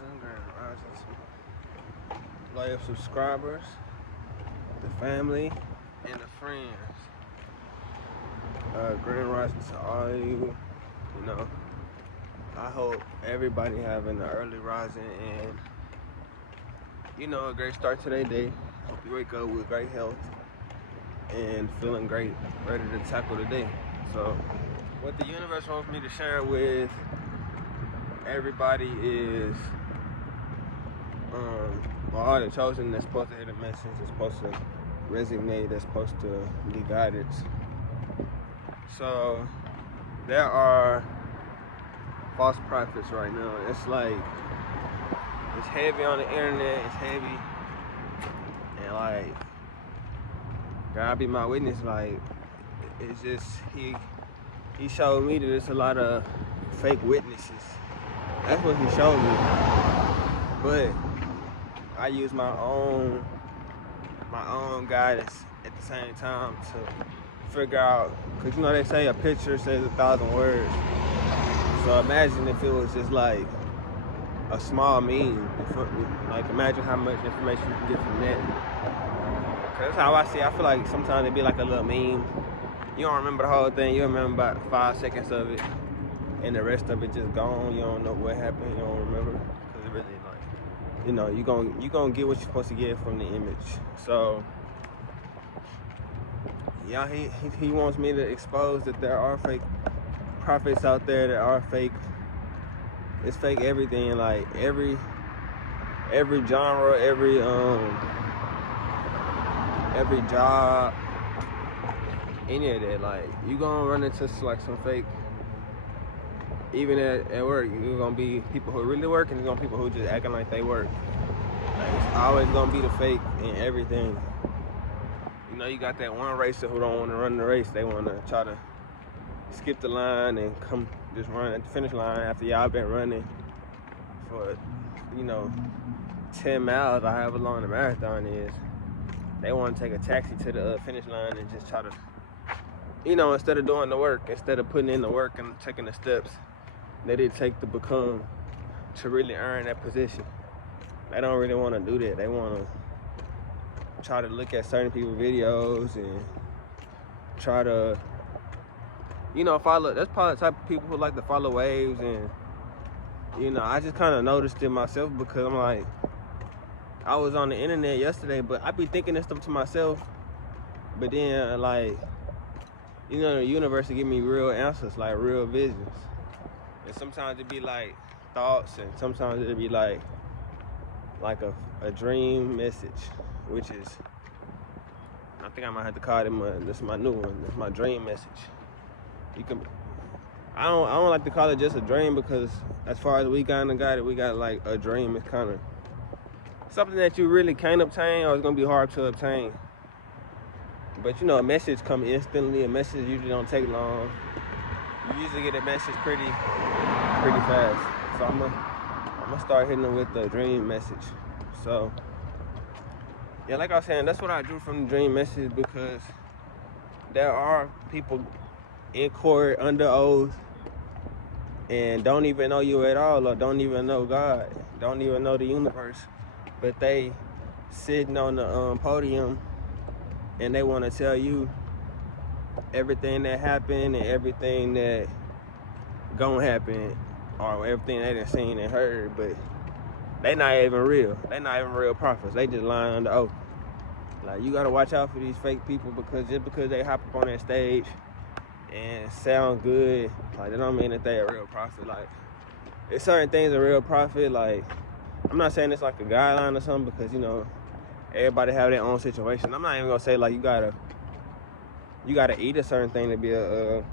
Grand Rising. Loyal subscribers, the family, and the friends. Grand Rising to all of you. You know, I hope everybody having an early rising and, you know, a great start to their day. Hope you wake up with great health and feeling great, ready to tackle the day. So, what the universe wants me to share with everybody is, all the chosen that's supposed to hear the message, that's supposed to resonate, that's supposed to be guided. So, there are false prophets right now. It's like, it's heavy on the internet, it's heavy, and like, God be my witness, like, it's just, he showed me that there's a lot of fake witnesses. That's what he showed me. But I use my own guidance at the same time to figure out, because you know they say a picture says 1,000 words. So imagine if it was just like a small meme. Like imagine how much information you can get from that. Cause that's how I see it. I feel like sometimes it'd be like a little meme. You don't remember the whole thing. You remember about 5 seconds of it, and the rest of it just gone. You don't know what happened. You don't remember, cause it really like, you know, you gonna get what you're supposed to get from the image. So yeah, he wants me to expose that there are fake prophets out there that are fake. It's fake everything, like every genre, every job, any of that. Like you gonna run into like some fake. Even at work, you're gonna be people who really work, and you're gonna be people who just acting like they work. Like, it's always gonna be the fake in everything. You know, you got that one racer who don't want to run the race. They want to try to skip the line and come just run at the finish line after y'all been running for, you know, 10 miles or however long the marathon is. They want to take a taxi to the finish line and just try to, you know, instead of doing the work, instead of putting in the work and taking the steps that it take to become, to really earn that position. They don't really want to do that. They want to try to look at certain people's videos and try to, you know, follow. That's probably the type of people who like to follow waves. And, you know, I just kind of noticed it myself because I'm like, I was on the internet yesterday, but I be thinking this stuff to myself. But then, like, you know, the universe will give me real answers, like real visions. And sometimes it be like thoughts, and sometimes it'll be like a dream message, which is, I think I might have to call it this is my new one. This is my dream message. You can, I don't like to call it just a dream, because as far as we kind of got it, we got like a dream. It's kind of something that you really can't obtain, or it's gonna be hard to obtain. But you know, a message come instantly. A message usually don't take long. You usually get a message pretty fast. So I'm gonna start hitting them with the dream message. So yeah, like I was saying, that's what I drew from the dream message, because there are people in court under oath and don't even know you at all, or don't even know God, don't even know the universe, but they sitting on the podium and they want to tell you everything that happened and everything that gonna happen, or everything they done seen and heard, but they not even real. They not even real prophets. They just lying under oath. Like, you gotta watch out for these fake people, because just because they hop up on that stage and sound good, like, that don't mean that they a real prophet. Like, it's certain things a real prophet. Like, I'm not saying it's like a guideline or something, because, you know, everybody have their own situation. I'm not even gonna say like you gotta eat a certain thing to be a.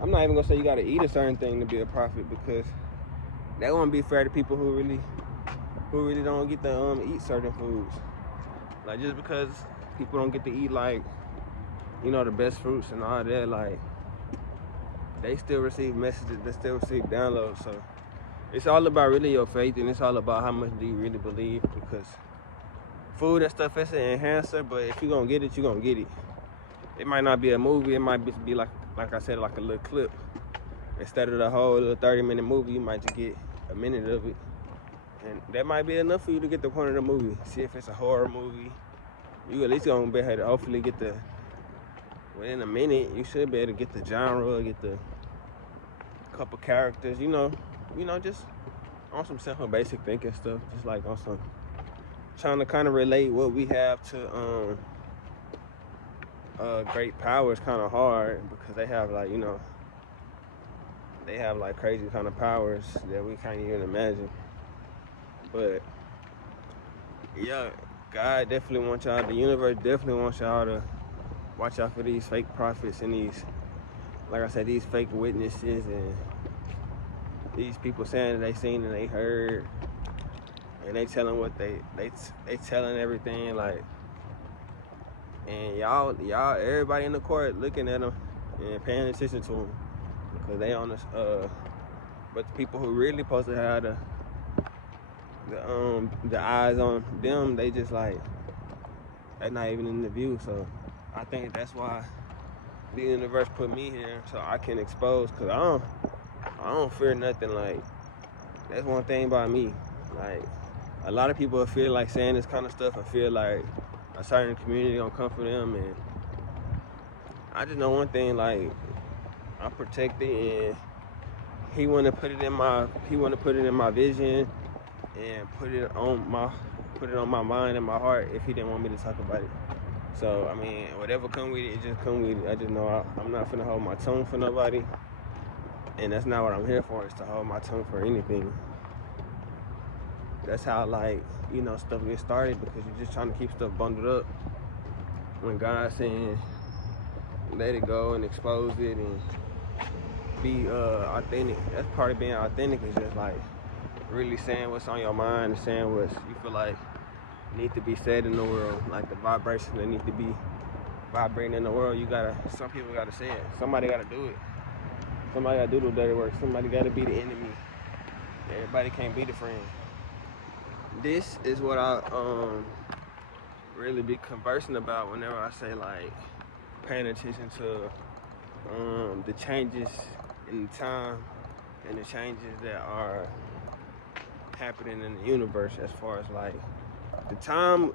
I'm not even gonna say you gotta eat a certain thing to be a prophet, because that won't be fair to people who really don't get to eat certain foods. Like, just because people don't get to eat, like, you know, the best fruits and all that, like, they still receive messages, they still receive downloads. So it's all about really your faith, and it's all about how much do you really believe, because food and stuff is an enhancer, but if you're gonna get it, you're gonna get it. It might not be a movie, it might be like I said, like a little clip. Instead of the whole little 30-minute movie, you might just get a minute of it. And that might be enough for you to get the point of the movie. See if it's a horror movie. You at least gonna be able to hopefully get the, within a minute, you should be able to get the genre, get the couple characters, just on some simple basic thinking stuff. Just like on some, trying to kind of relate what we have to great power is kind of hard because they have like, they have like crazy kind of powers that we can't even imagine. But yeah, God definitely wants y'all, the universe definitely wants y'all to watch out for these fake prophets and these, like I said, these fake witnesses and these people saying that they seen and they heard and they telling what they telling everything, like, and y'all everybody in the court looking at them and paying attention to them because they on this but the people who really supposed to have the eyes on them, they just like, they're not even in the view. So I think that's why the universe put me here, so I can expose, because I don't fear nothing. Like, that's one thing about me. Like, a lot of people feel like saying this kind of stuff and feel like a certain community gonna come for them, and I just know one thing, like, I'm protected, and he wanna put it in my vision and put it on my mind and my heart if he didn't want me to talk about it. So, I mean, whatever come with it just come with it. I just know I'm not finna hold my tongue for nobody. And that's not what I'm here for, is to hold my tongue for anything. That's how, like, stuff gets started, because you're just trying to keep stuff bundled up. When God's saying, let it go and expose it and be authentic. That's part of being authentic, is just like really saying what's on your mind and saying what you feel like need to be said in the world, like the vibration that need to be vibrating in the world. Some people gotta say it. Somebody gotta do it. Somebody gotta do the dirty work. Somebody gotta be the enemy. Everybody can't be the friend. This is what I really be conversing about whenever I say, like, paying attention to the changes in the time and the changes that are happening in the universe, as far as like the time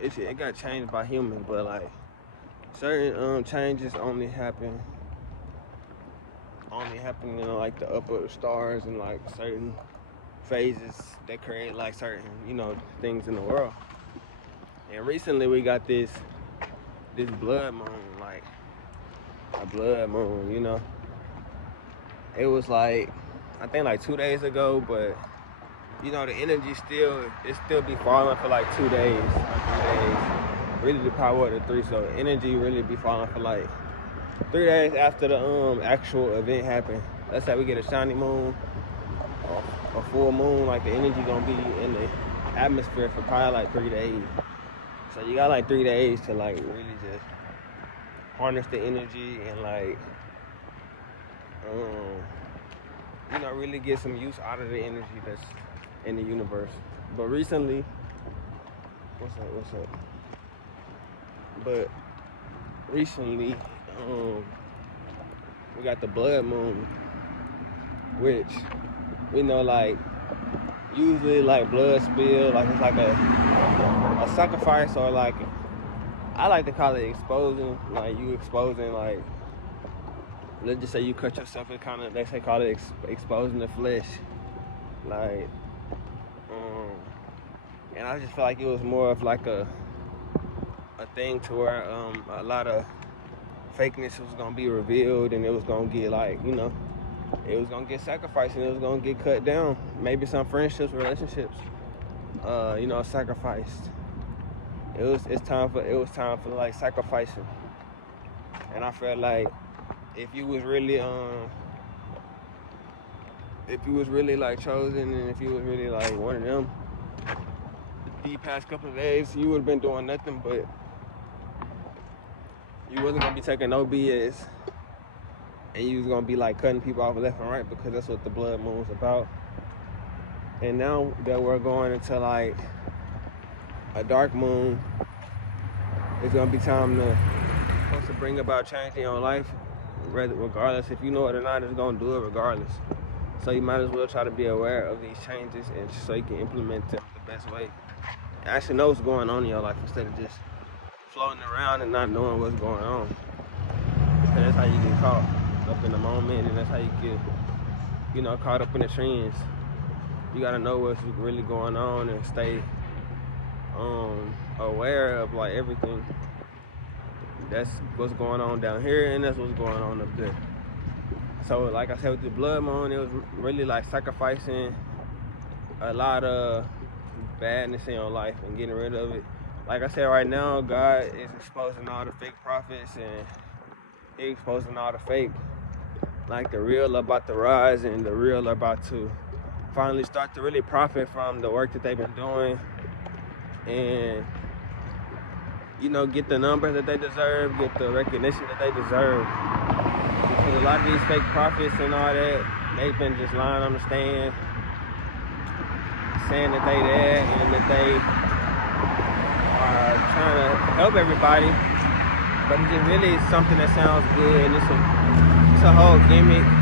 it got changed by humans, but like certain changes only happen like the upper stars and like certain phases that create like certain things in the world. And recently we got this blood moon, like a blood moon. It was like, I think like 2 days ago, but the energy still be falling for like 2 days or 3 days. Really the power of the 3, so energy really be falling for like 3 days after the actual event happened. Let's say we get a shiny moon or a full moon, like the energy gonna be in the atmosphere for probably like 3 days. So you got like 3 days to like really just harness the energy and like really get some use out of the energy that's in the universe. But recently, what's up? But recently, we got the blood moon, which we know, like, usually like blood spill, like it's like a sacrifice, or like, I like to call it exposing, like you exposing, like, let's just say you cut yourself, it kind of, they call it exposing the flesh, like, and I just felt like it was more of like a thing to where a lot of fakeness was gonna be revealed, and it was gonna get like, it was gonna get sacrificed, and it was gonna get cut down. Maybe some friendships, relationships, sacrificed. It was time for like sacrificing. And I felt like if you was really like chosen, and if you was really like one of them, the past couple of days you would have been doing nothing, but you wasn't gonna be taking no BS, and you was gonna be like cutting people off left and right, because that's what the blood moon's about. And now that we're going into like a dark moon, it's gonna be time to bring about change in your life, regardless if you know it or not. It's gonna do it regardless. So you might as well try to be aware of these changes and so you can implement them the best way. And actually know what's going on in your life instead of just floating around and not knowing what's going on. Because that's how you get caught up in the moment, and that's how you get, caught up in the trends. You gotta know what's really going on and stay aware of like everything. That's what's going on down here, and that's what's going on up there. So like I said, with the blood moon, it was really like sacrificing a lot of badness in your life and getting rid of it. Like I said, right now, God is exposing all the fake prophets, and He's exposing all the fake. Like the real are about to rise, and the real are about to finally start to really profit from the work that they've been doing, and get the numbers that they deserve, get the recognition that they deserve. Because a lot of these fake prophets and all that, they've been just lying on the stand, saying that they there and that they are trying to help everybody, but it's just really something that sounds good. It's a whole gimmick.